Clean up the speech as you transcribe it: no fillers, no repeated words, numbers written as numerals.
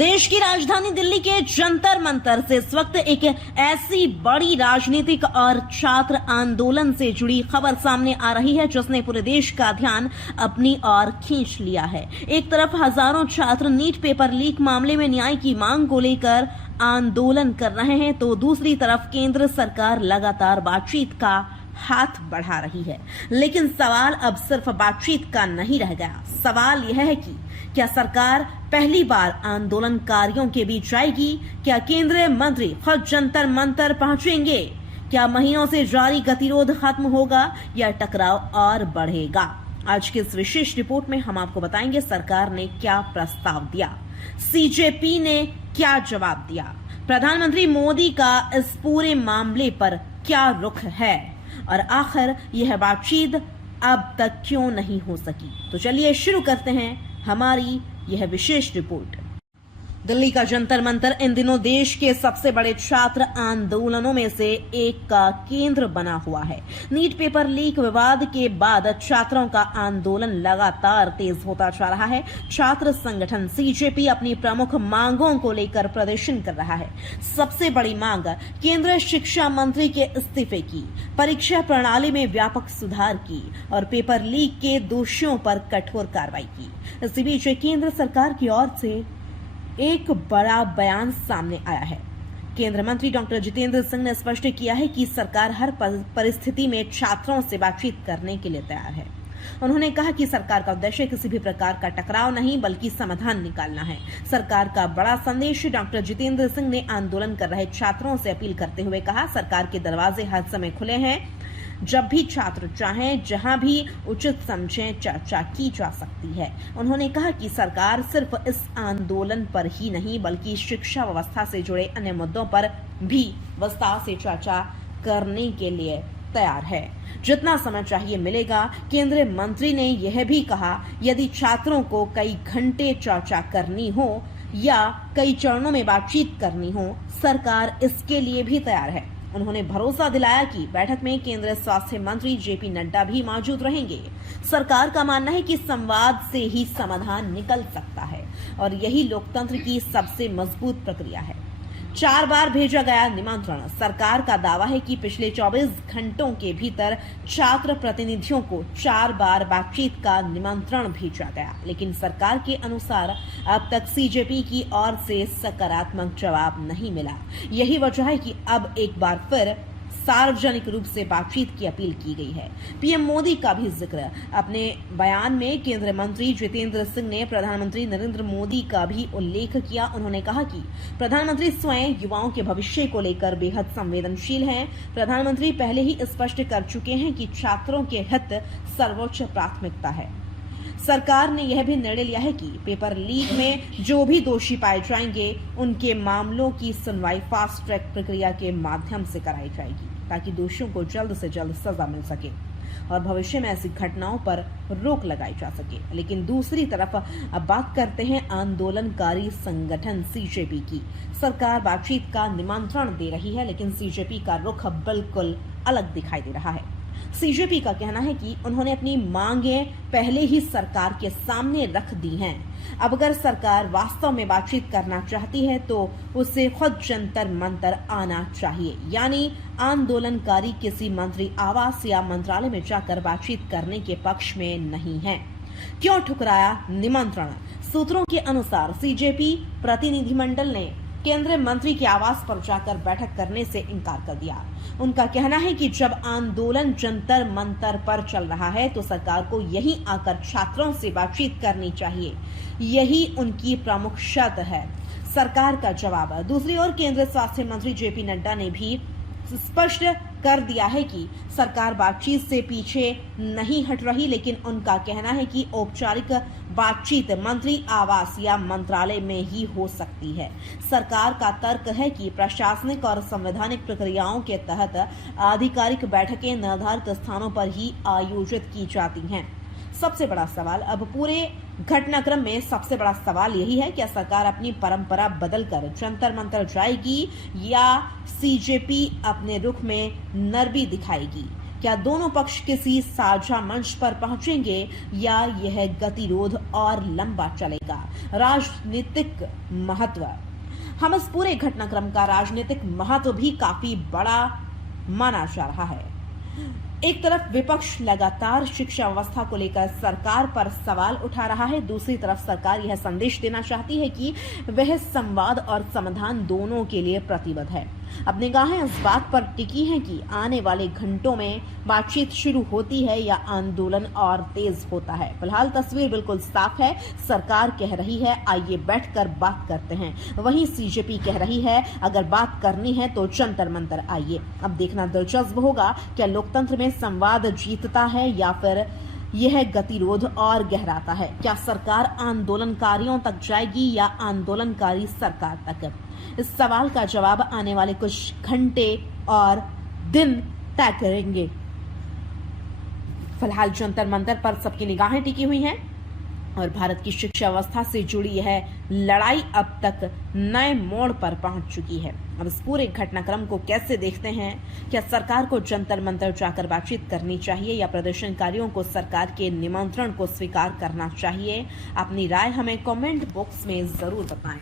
देश की राजधानी दिल्ली के जंतर मंतर से इस वक्त एक ऐसी बड़ी राजनीतिक और छात्र आंदोलन से जुड़ी खबर सामने आ रही है जिसने पूरे देश का ध्यान अपनी ओर खींच लिया है। एक तरफ हजारों छात्र नीट पेपर लीक मामले में न्याय की मांग को लेकर आंदोलन कर रहे हैं, तो दूसरी तरफ केंद्र सरकार लगातार बातचीत का हाथ बढ़ा रही है। लेकिन सवाल अब सिर्फ बातचीत का नहीं रह गया। सवाल यह है कि क्या सरकार पहली बार आंदोलनकारियों के बीच जाएगी? क्या केंद्रीय मंत्री खुद जंतर मंतर पहुंचेंगे? क्या महीनों से जारी गतिरोध खत्म होगा या टकराव और बढ़ेगा? आज की इस विशेष रिपोर्ट में हम आपको बताएंगे सरकार ने क्या प्रस्ताव दिया, सीजेपी ने क्या जवाब दिया, प्रधानमंत्री मोदी का इस पूरे मामले पर क्या रुख है और आखिर यह बातचीत अब तक क्यों नहीं हो सकी। तो चलिए शुरू करते हैं हमारी यह विशेष रिपोर्ट। दिल्ली का जंतर मंतर इन दिनों देश के सबसे बड़े छात्र आंदोलनों में से एक का केंद्र बना हुआ है। नीट पेपर लीक विवाद के बाद छात्रों का आंदोलन लगातार तेज होता जा रहा है। छात्र संगठन सीजेपी अपनी प्रमुख मांगों को लेकर प्रदर्शन कर रहा है। सबसे बड़ी मांग केंद्रीय शिक्षा मंत्री के इस्तीफे की, परीक्षा प्रणाली में व्यापक सुधार की और पेपर लीक के दोषियों पर कठोर कार्रवाई की। इसी बीच केंद्र सरकार की ओर से एक बड़ा बयान सामने आया है। केंद्रीय मंत्री डॉक्टर जितेंद्र सिंह ने स्पष्ट किया है कि सरकार हर परिस्थिति में छात्रों से बातचीत करने के लिए तैयार है। उन्होंने कहा कि सरकार का उद्देश्य किसी भी प्रकार का टकराव नहीं बल्कि समाधान निकालना है। सरकार का बड़ा संदेश। डॉक्टर जितेंद्र सिंह ने आंदोलन कर रहे छात्रों से अपील करते हुए कहा, सरकार के दरवाजे हर समय खुले हैं। जब भी छात्र चाहें, जहां भी उचित समझें, चर्चा की जा सकती है। उन्होंने कहा कि सरकार सिर्फ इस आंदोलन पर ही नहीं बल्कि शिक्षा व्यवस्था से जुड़े अन्य मुद्दों पर भी विस्तार से चर्चा करने के लिए तैयार है। जितना समय चाहिए मिलेगा। केंद्रीय मंत्री ने यह भी कहा, यदि छात्रों को कई घंटे चर्चा करनी हो या कई चरणों में बातचीत करनी हो, सरकार इसके लिए भी तैयार है। उन्होंने भरोसा दिलाया कि बैठक में केंद्रीय स्वास्थ्य मंत्री जेपी नड्डा भी मौजूद रहेंगे। सरकार का मानना है कि संवाद से ही समाधान निकल सकता है और यही लोकतंत्र की सबसे मजबूत प्रक्रिया है। 4 बार भेजा गया निमंत्रण। सरकार का दावा है कि पिछले 24 घंटों के भीतर छात्र प्रतिनिधियों को 4 बार बातचीत का निमंत्रण भेजा गया, लेकिन सरकार के अनुसार अब तक सीजेपी की ओर से सकारात्मक जवाब नहीं मिला। यही वजह है कि अब एक बार फिर सार्वजनिक रूप से बातचीत की अपील की गई है। पीएम मोदी का भी जिक्र। अपने बयान में केंद्रीय मंत्री जितेंद्र सिंह ने प्रधानमंत्री नरेंद्र मोदी का भी उल्लेख किया। उन्होंने कहा कि प्रधानमंत्री स्वयं युवाओं के भविष्य को लेकर बेहद संवेदनशील हैं। प्रधानमंत्री पहले ही स्पष्ट कर चुके हैं कि छात्रों के हित सर्वोच्च प्राथमिकता है। सरकार ने यह भी निर्णय लिया है कि पेपर लीक में जो भी दोषी पाए जाएंगे उनके मामलों की सुनवाई फास्ट ट्रैक प्रक्रिया के माध्यम से कराई जाएगी ताकि दोषियों को जल्द से जल्द सजा मिल सके और भविष्य में ऐसी घटनाओं पर रोक लगाई जा सके। लेकिन दूसरी तरफ अब बात करते हैं आंदोलनकारी संगठन सीजेपी की। सरकार बातचीत का निमंत्रण दे रही है, लेकिन सीजेपी का रुख बिल्कुल अलग दिखाई दे रहा है। सीजेपी का कहना है कि उन्होंने अपनी मांगें पहले ही सरकार के सामने रख दी हैं। अब अगर सरकार वास्तव में बातचीत करना चाहती है तो उसे खुद जंतर मंतर आना चाहिए, यानी आंदोलनकारी किसी मंत्री आवास या मंत्रालय में जाकर बातचीत करने के पक्ष में नहीं है। क्यों ठुकराया निमंत्रण? सूत्रों के अनुसार सीजेपी प्रतिनिधिमंडल ने केंद्रीय मंत्री के आवास पर जाकर बैठक करने से इनकार कर दिया। उनका कहना है कि जब आंदोलन जंतर मंतर पर चल रहा है तो सरकार को यहीं आकर छात्रों से बातचीत करनी चाहिए। यही उनकी प्रमुख शर्त है। सरकार का जवाब। दूसरी ओर केंद्रीय स्वास्थ्य मंत्री जेपी नड्डा ने भी स्पष्ट कर दिया है कि सरकार बातचीत से पीछे नहीं हट रही, लेकिन उनका कहना है कि औपचारिक बातचीत मंत्री आवास या मंत्रालय में ही हो सकती है। सरकार का तर्क है कि प्रशासनिक और संवैधानिक प्रक्रियाओं के तहत आधिकारिक बैठकें निर्धारित स्थानों पर ही आयोजित की जाती हैं। सबसे बड़ा सवाल, अब पूरे घटनाक्रम में सबसे बड़ा सवाल यही है, क्या सरकार अपनी परंपरा बदलकर जंतर मंतर जाएगी या सीजेपी अपने रुख में नरमी दिखाएगी? क्या दोनों पक्ष किसी साझा मंच पर पहुंचेंगे या यह गतिरोध और लंबा चलेगा? राजनीतिक महत्व। हम इस पूरे घटनाक्रम का राजनीतिक महत्व भी काफी बड़ा माना जा रहा है। एक तरफ विपक्ष लगातार शिक्षा व्यवस्था को लेकर सरकार पर सवाल उठा रहा है, दूसरी तरफ सरकार यह संदेश देना चाहती है कि वह संवाद और समाधान दोनों के लिए प्रतिबद्ध है। अब निगाहें इस बात पर टिकी हैं कि आने वाले घंटों में बातचीत शुरू होती है या आंदोलन और तेज होता है। फिलहाल तस्वीर बिल्कुल साफ है। सरकार कह रही है आइए बैठकर बात करते हैं, वहीं सीजेपी कह रही है अगर बात करनी है तो जंतर मंतर आइए। अब देखना दिलचस्प होगा क्या लोकतंत्र में संवाद जीतता है या फिर यह गतिरोध और गहराता है। क्या सरकार आंदोलनकारियों तक जाएगी या आंदोलनकारी सरकार तक? इस सवाल का जवाब आने वाले कुछ घंटे और दिन तय करेंगे। फिलहाल जंतर मंतर पर सबकी निगाहें टिकी हुई हैं और भारत की शिक्षा व्यवस्था से जुड़ी यह लड़ाई अब तक नए मोड़ पर पहुंच चुकी है। अब इस पूरे घटनाक्रम को कैसे देखते हैं? क्या सरकार को जंतर मंतर जाकर बातचीत करनी चाहिए या प्रदर्शनकारियों को सरकार के निमंत्रण को स्वीकार करना चाहिए? अपनी राय हमें कमेंट बॉक्स में जरूर बताएं।